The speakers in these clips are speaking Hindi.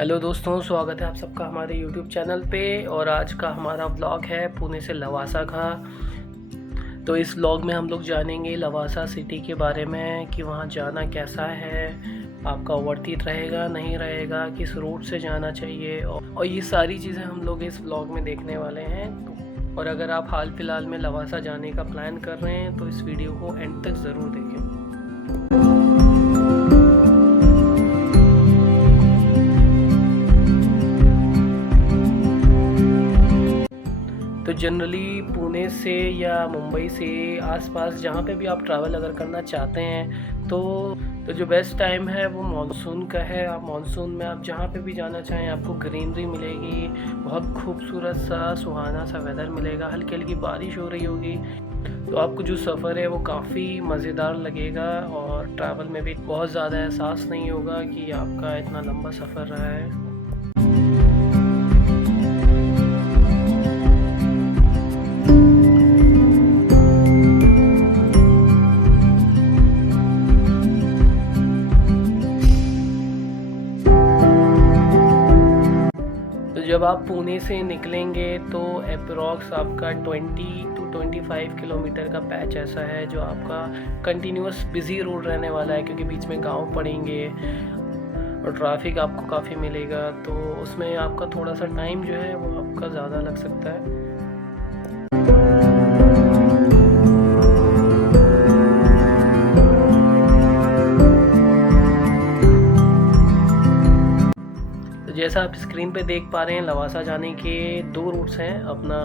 हेलो दोस्तों, स्वागत है आप सबका हमारे YouTube चैनल पे। और आज का हमारा व्लॉग है पुणे से लवासा का। तो इस व्लॉग में हम लोग जानेंगे लवासा सिटी के बारे में कि वहाँ जाना कैसा है, आपका वर्थ इट रहेगा नहीं रहेगा, किस रूट से जाना चाहिए, और ये सारी चीज़ें हम लोग इस व्लॉग में देखने वाले हैं। और अगर आप हाल फिलहाल में लवासा जाने का प्लान कर रहे हैं तो इस वीडियो को एंड तक ज़रूर देखें। तो जनरली पुणे से या मुंबई से आसपास जहाँ पे भी आप ट्रैवल अगर करना चाहते हैं तो जो बेस्ट टाइम है वो मानसून का है। आप मानसून में आप जहाँ पे भी जाना चाहें आपको ग्रीनरी मिलेगी, बहुत खूबसूरत सा सुहाना सा वेदर मिलेगा, हल्की हल्की बारिश हो रही होगी। तो आपको जो सफ़र है वो काफ़ी मज़ेदार लगेगा और ट्रैवल में भी बहुत ज़्यादा एहसास नहीं होगा कि आपका इतना लंबा सफ़र रहा है। जब आप पुणे से निकलेंगे तो अप्रॉक्स आपका 20 to 25 किलोमीटर का पैच ऐसा है जो आपका कंटिन्यूस बिजी रोड रहने वाला है, क्योंकि बीच में गांव पड़ेंगे और ट्रैफिक आपको काफ़ी मिलेगा। तो उसमें आपका थोड़ा सा टाइम जो है वो आपका ज़्यादा लग सकता है। जैसा आप स्क्रीन पे देख पा रहे हैं, लवासा जाने के 2 रूट्स हैं अपना,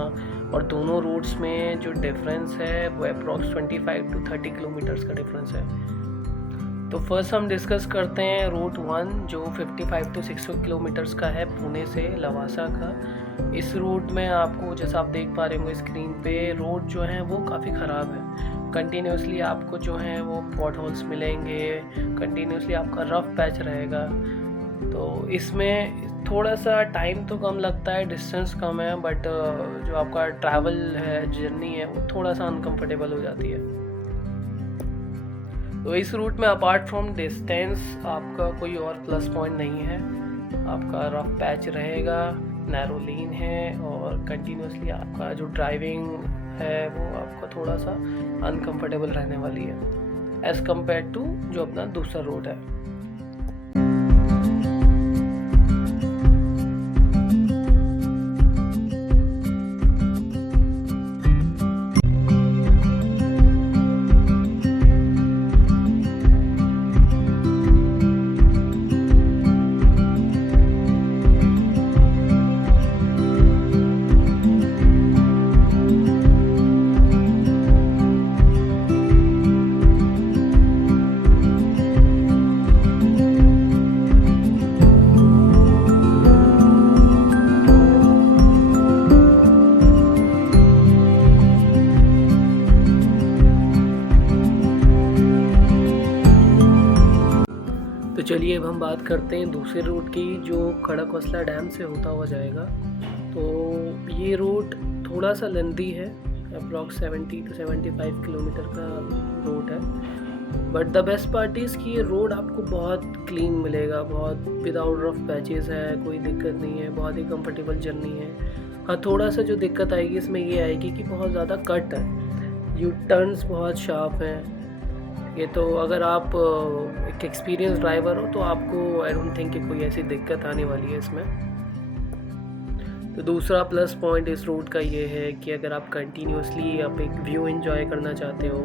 और दोनों रूट्स में जो डिफरेंस है वो अप्रॉक्स 25 to 30 किलोमीटर्स का डिफरेंस है। तो फर्स्ट हम डिस्कस करते हैं रूट 1 जो 55 to 60 किलोमीटर्स का है पुणे से लवासा का। इस रूट में आपको, जैसा आप देख पा रहे होंगे स्क्रीन पे, रोड जो है वो काफ़ी ख़राब है। कंटिन्यूसली आपको जो है वो पॉट होल्स मिलेंगे, कंटिन्यूसली आपका रफ पैच रहेगा। तो इसमें थोड़ा सा टाइम तो कम लगता है, डिस्टेंस कम है, बट जो आपका ट्रैवल है, जर्नी है, वो थोड़ा सा अनकंफर्टेबल हो जाती है। तो इस रूट में अपार्ट फ्रॉम डिस्टेंस आपका कोई और प्लस पॉइंट नहीं है। आपका रफ पैच रहेगा, नैरो लेन है, और कंटिन्यूसली आपका जो ड्राइविंग है वो आपका थोड़ा सा अनकंफर्टेबल रहने वाली है एज़ कम्पेयर टू जो अपना दूसरा रोड है। तो चलिए अब हम बात करते हैं दूसरे रूट की जो खड़कवासला डैम से होता हुआ जाएगा। तो ये रूट थोड़ा सा लेंथी है, अप्रॉक्स 70 to 75 किलोमीटर का रूट है। But the best part is कि ये रोड आपको बहुत क्लीन मिलेगा, बहुत विदाउट रफ पैचेस है, कोई दिक्कत नहीं है, बहुत ही कंफर्टेबल जर्नी है। हाँ, थोड़ा सा जो दिक्कत आएगी इसमें ये आएगी कि बहुत ज़्यादा कट है, यू टर्न्स बहुत शार्प हैं। ये तो अगर आप एक एक्सपीरियंस ड्राइवर हो तो आपको आई डोंट थिंक कि कोई ऐसी दिक्कत आने वाली है इसमें। तो दूसरा प्लस पॉइंट इस रूट का ये है कि अगर आप कंटिन्यूसली आप एक व्यू एंजॉय करना चाहते हो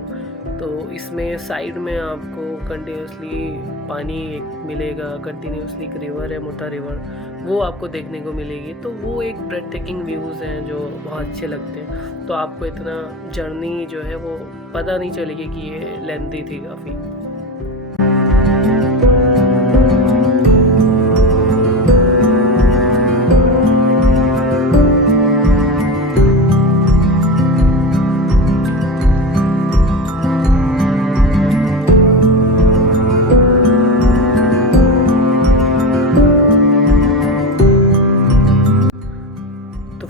तो इसमें साइड में आपको कंटिन्यूसली पानी मिलेगा, कंटिन्यूसली एक रिवर है, मोटा रिवर, वो आपको देखने को मिलेगी। तो वो एक ब्रेथ टेकिंग व्यूज़ हैं जो बहुत अच्छे लगते हैं। तो आपको इतना जर्नी जो है वो पता नहीं चलेगी कि ये लेंथी थी काफ़ी।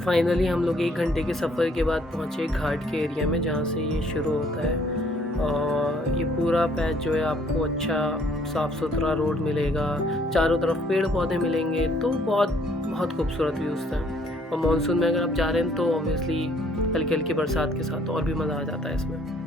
फाइनली हम लोग 1 घंटे के सफ़र के बाद पहुँचे घाट के एरिया में जहाँ से ये शुरू होता है। और ये पूरा पैच जो है आपको अच्छा साफ़ सुथरा रोड मिलेगा, चारों तरफ पेड़ पौधे मिलेंगे, तो बहुत बहुत खूबसूरत व्यूज़ था। और मानसून में अगर आप जा रहे हैं तो ऑब्वियसली हल्की हल्की बरसात के साथ और भी मज़ा आ जाता है इसमें।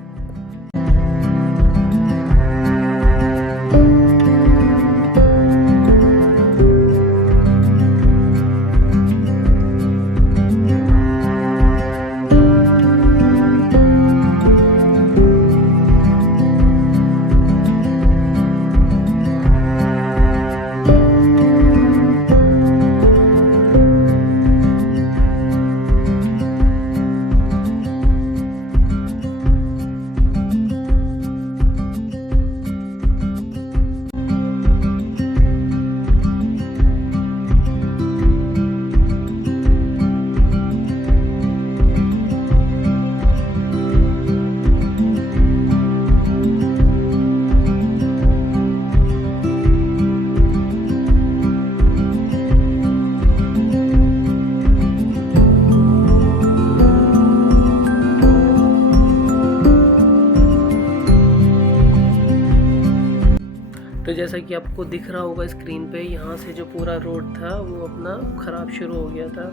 तो जैसा कि आपको दिख रहा होगा स्क्रीन पे, यहाँ से जो पूरा रोड था वो अपना ख़राब शुरू हो गया था।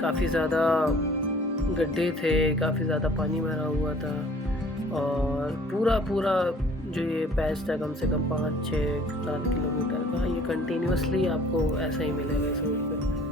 काफ़ी ज़्यादा गड्ढे थे, काफ़ी ज़्यादा पानी भरा हुआ था और पूरा जो ये पैच था कम से कम 5-6-7 किलोमीटर का, ये कंटिन्यूसली आपको ऐसा ही मिलेगा इस रोड पे।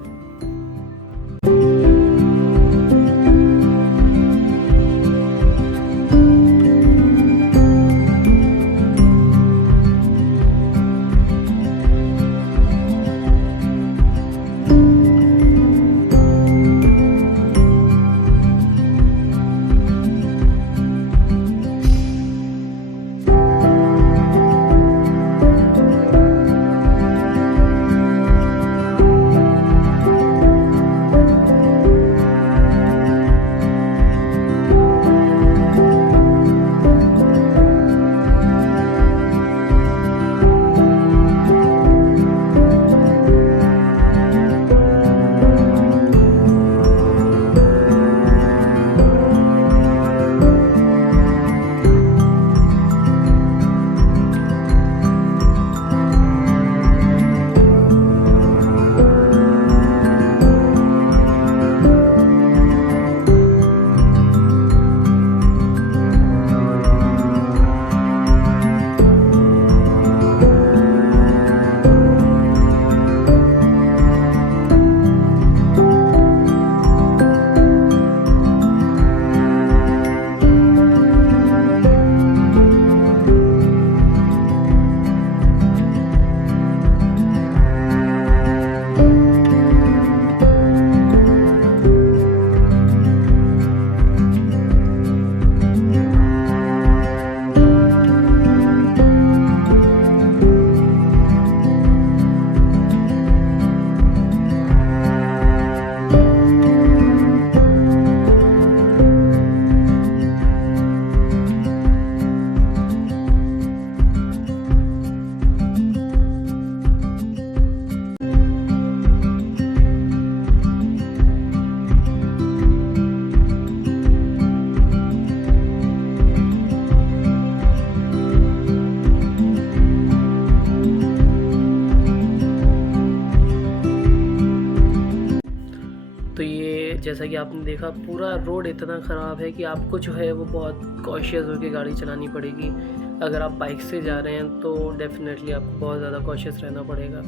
तो ये जैसा कि आपने देखा, पूरा रोड इतना ख़राब है कि आपको जो है वो बहुत कॉशियस होकर गाड़ी चलानी पड़ेगी। अगर आप बाइक से जा रहे हैं तो डेफ़िनेटली आपको बहुत ज़्यादा कॉशियस रहना पड़ेगा।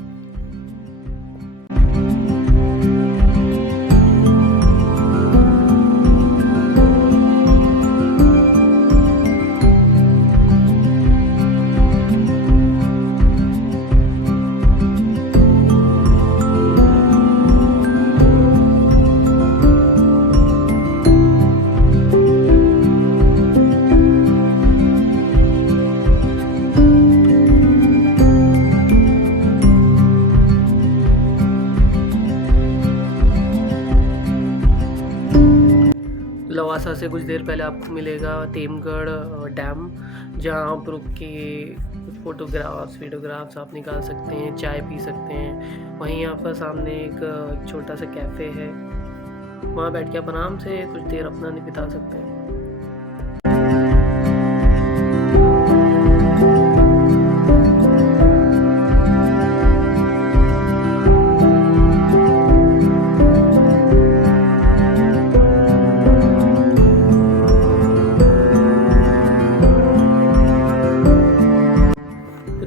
लवासा से कुछ देर पहले आपको मिलेगा टेमगढ़ डैम, जहाँ आप रुक के कुछ वीडियोग्राफ्स आप निकाल सकते हैं, चाय पी सकते हैं। वहीं यहाँ पर सामने एक छोटा सा कैफ़े है, वहाँ बैठ के आप आराम से कुछ देर अपना बिता सकते हैं।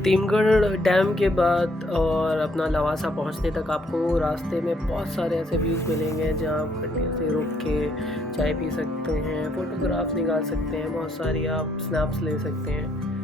टीमगढ़ डैम के बाद और अपना लवासा पहुंचने तक आपको रास्ते में बहुत सारे ऐसे व्यूज़ मिलेंगे जहां आप बढ़िया से रुक के चाय पी सकते हैं, फ़ोटोग्राफ्स निकाल सकते हैं, बहुत सारी आप स्नैप्स ले सकते हैं।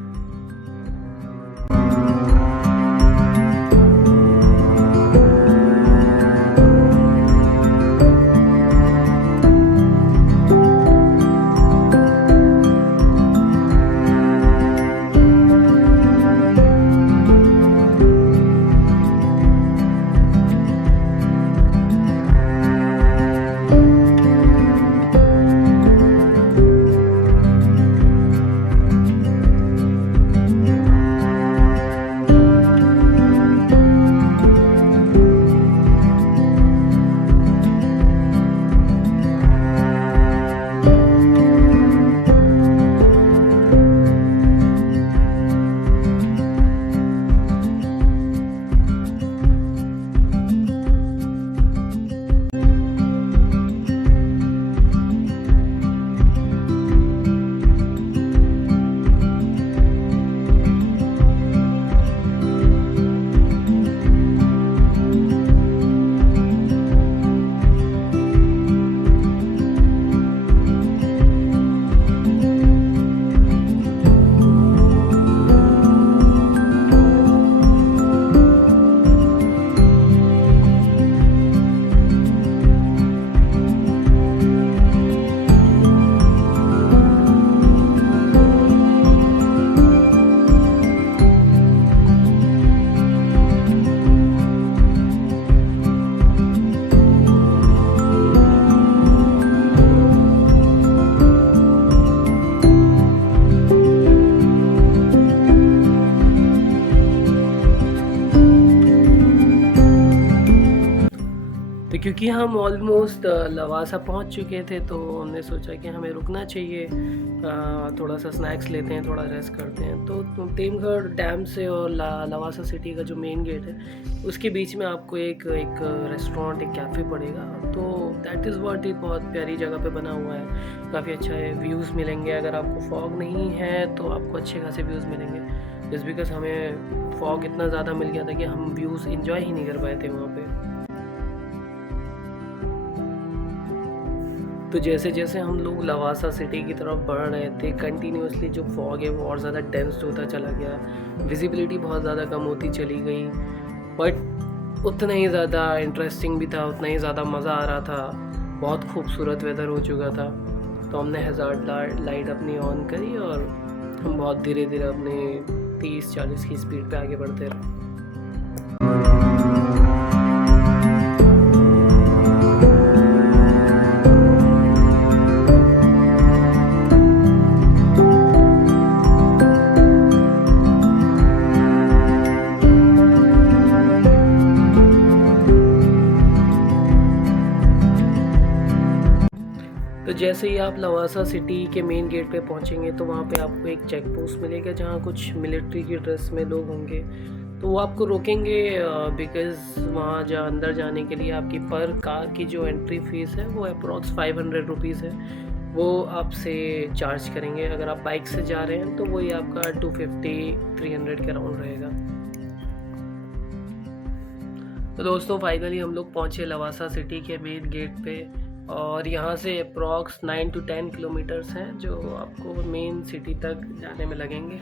तो क्योंकि हम ऑलमोस्ट लवासा पहुंच चुके थे तो हमने सोचा कि हमें रुकना चाहिए, थोड़ा सा स्नैक्स लेते हैं, थोड़ा रेस्ट करते हैं। तो टीमगढ़ डैम से और लवासा सिटी का जो मेन गेट है उसके बीच में आपको एक रेस्टोरेंट, एक कैफ़े पड़ेगा। तो दैट इज़ व्हाट, एक बहुत प्यारी जगह पे बना हुआ है, काफ़ी अच्छा है, व्यूज़ मिलेंगे। अगर आपको फॉग नहीं है तो आपको अच्छे खासे व्यूज़ मिलेंगे, जस्ट बिकॉज हमें फॉग इतना ज़्यादा मिल गया था कि हम व्यूज़ इंजॉय ही नहीं कर पाए थे वहाँ पे। तो जैसे जैसे हम लोग लवासा सिटी की तरफ बढ़ रहे थे, कंटिन्यूसली जो फॉग है वो और ज़्यादा डेंस होता चला गया, विजिबिलिटी बहुत ज़्यादा कम होती चली गई, बट उतना ही ज़्यादा इंटरेस्टिंग भी था, उतना ही ज़्यादा मज़ा आ रहा था। बहुत खूबसूरत वेदर हो चुका था। तो हमने हज़ार्ड लाइट अपनी ऑन करी और हम बहुत धीरे धीरे अपने 30-40 की स्पीड पे आगे बढ़ते रहे। तो जैसे ही आप लवासा सिटी के मेन गेट पे पहुंचेंगे तो वहाँ पे आपको एक चेक पोस्ट मिलेगा जहाँ कुछ मिलिट्री की ड्रेस में लोग होंगे। तो वो आपको रोकेंगे बिकॉज़ वहाँ अंदर जाने के लिए आपकी पर कार की जो एंट्री फ़ीस है वो अप्रॉक्स 500 रुपीज़ है, वो आपसे चार्ज करेंगे। अगर आप बाइक से जा रहे हैं तो वही आपका 250-300 के अराउंड रहेगा। तो दोस्तों फाइनली हम लोग पहुँचे लवासा सिटी के मेन गेट पे और यहाँ से अप्रॉक्स 9 to 10 किलोमीटर्स हैं जो आपको मेन सिटी तक जाने में लगेंगे।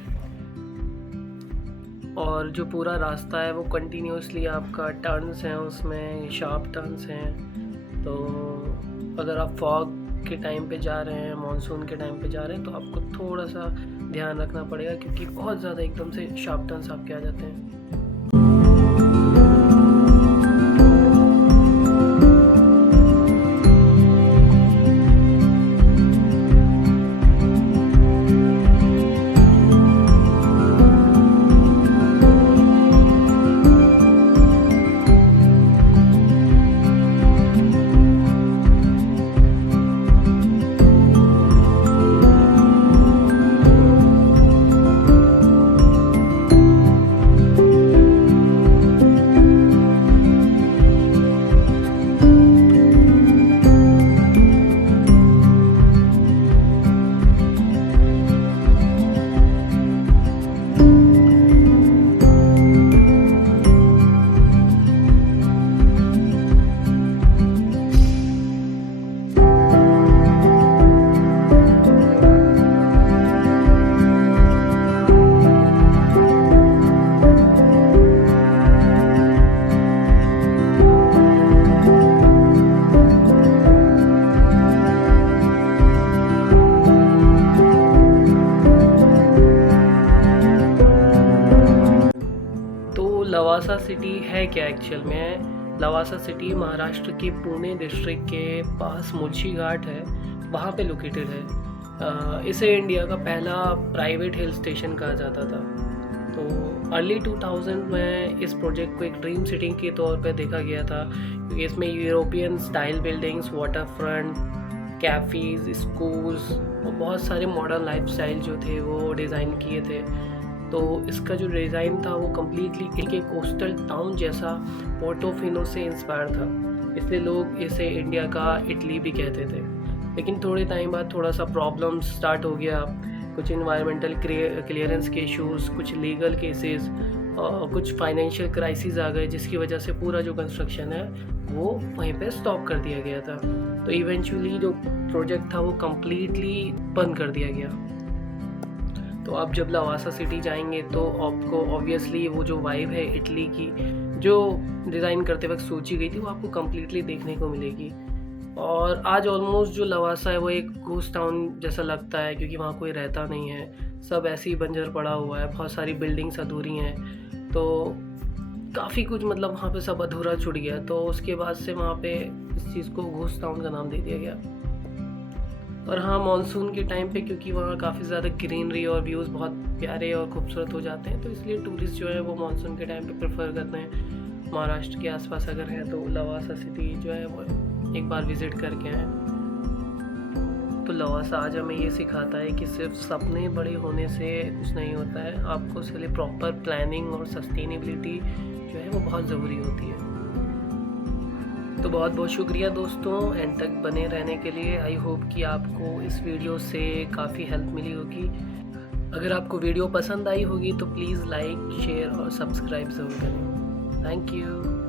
और जो पूरा रास्ता है वो कंटिन्यूसली आपका टर्न्स हैं, उसमें शार्प टर्न्स हैं। तो अगर आप फॉग के टाइम पे जा रहे हैं, मानसून के टाइम पे जा रहे हैं तो आपको थोड़ा सा ध्यान रखना पड़ेगा क्योंकि बहुत ज़्यादा एकदम से शार्प टर्न्स आपके आ जाते हैं। लवासा सिटी है क्या एक्चुअल में? लवासा सिटी महाराष्ट्र के पुणे डिस्ट्रिक्ट के पास मुंशी घाट है, वहाँ पे लोकेटेड है। इसे इंडिया का पहला प्राइवेट हिल स्टेशन कहा जाता था। तो अर्ली 2000 में इस प्रोजेक्ट को एक ड्रीम सिटी के तौर पे देखा गया था, क्योंकि इसमें European style buildings, waterfront, cafes, schools और बहुत सारे मॉडर्न लाइफस्टाइल जो थे वो डिज़ाइन किए थे। तो इसका जो डिज़ाइन था वो कम्प्लीटली एक कोस्टल टाउन जैसा पोर्टोफिनो से इंस्पायर था, इसलिए लोग इसे इंडिया का इटली भी कहते थे। लेकिन थोड़े टाइम बाद थोड़ा सा प्रॉब्लम स्टार्ट हो गया, कुछ इन्वायरमेंटल क्लियरेंस के इश्यूज़, कुछ लीगल केसेस और कुछ फाइनेंशियल क्राइसिस आ गए, जिसकी वजह से पूरा जो कंस्ट्रक्शन है वो वहीं पे स्टॉप कर दिया गया था। तो इवेंचुअली जो प्रोजेक्ट था वो कम्प्लीटली बंद कर दिया गया। तो आप जब लवासा सिटी जाएंगे तो आपको ऑब्वियसली वो जो वाइब है इटली की जो डिज़ाइन करते वक्त सोची गई थी वो आपको कम्प्लीटली देखने को मिलेगी। और आज ऑलमोस्ट जो लवासा है वो एक घोस्ट टाउन जैसा लगता है, क्योंकि वहाँ कोई रहता नहीं है, सब ऐसे ही बंजर पड़ा हुआ है, बहुत सारी बिल्डिंग्स अधूरी हैं। तो काफ़ी कुछ मतलब वहाँ पे सब अधूरा छूट गया। तो उसके बाद से वहाँ पे इस चीज़ को घोस्ट टाउन का नाम दे दिया गया। और हाँ, मानसून के टाइम पे क्योंकि वहाँ काफ़ी ज़्यादा ग्रीनरी और व्यूज़ बहुत प्यारे और खूबसूरत हो जाते हैं, तो इसलिए टूरिस्ट जो है वो मानसून के टाइम पे प्रेफर करते हैं। महाराष्ट्र के आसपास अगर है तो लवासा सिटी जो है वो एक बार विज़िट करके आए। तो लवासा आज हमें ये सिखाता है कि सिर्फ सपने बड़े होने से कुछ नहीं होता है, आपको उसके लिए प्रॉपर प्लानिंग और सस्टेनेबिलिटी जो है वो बहुत ज़रूरी होती है। तो बहुत बहुत शुक्रिया दोस्तों एंड तक बने रहने के लिए। आई होप कि आपको इस वीडियो से काफ़ी हेल्प मिली होगी। अगर आपको वीडियो पसंद आई होगी तो प्लीज़ लाइक, शेयर और सब्सक्राइब ज़रूर करें। Thank you.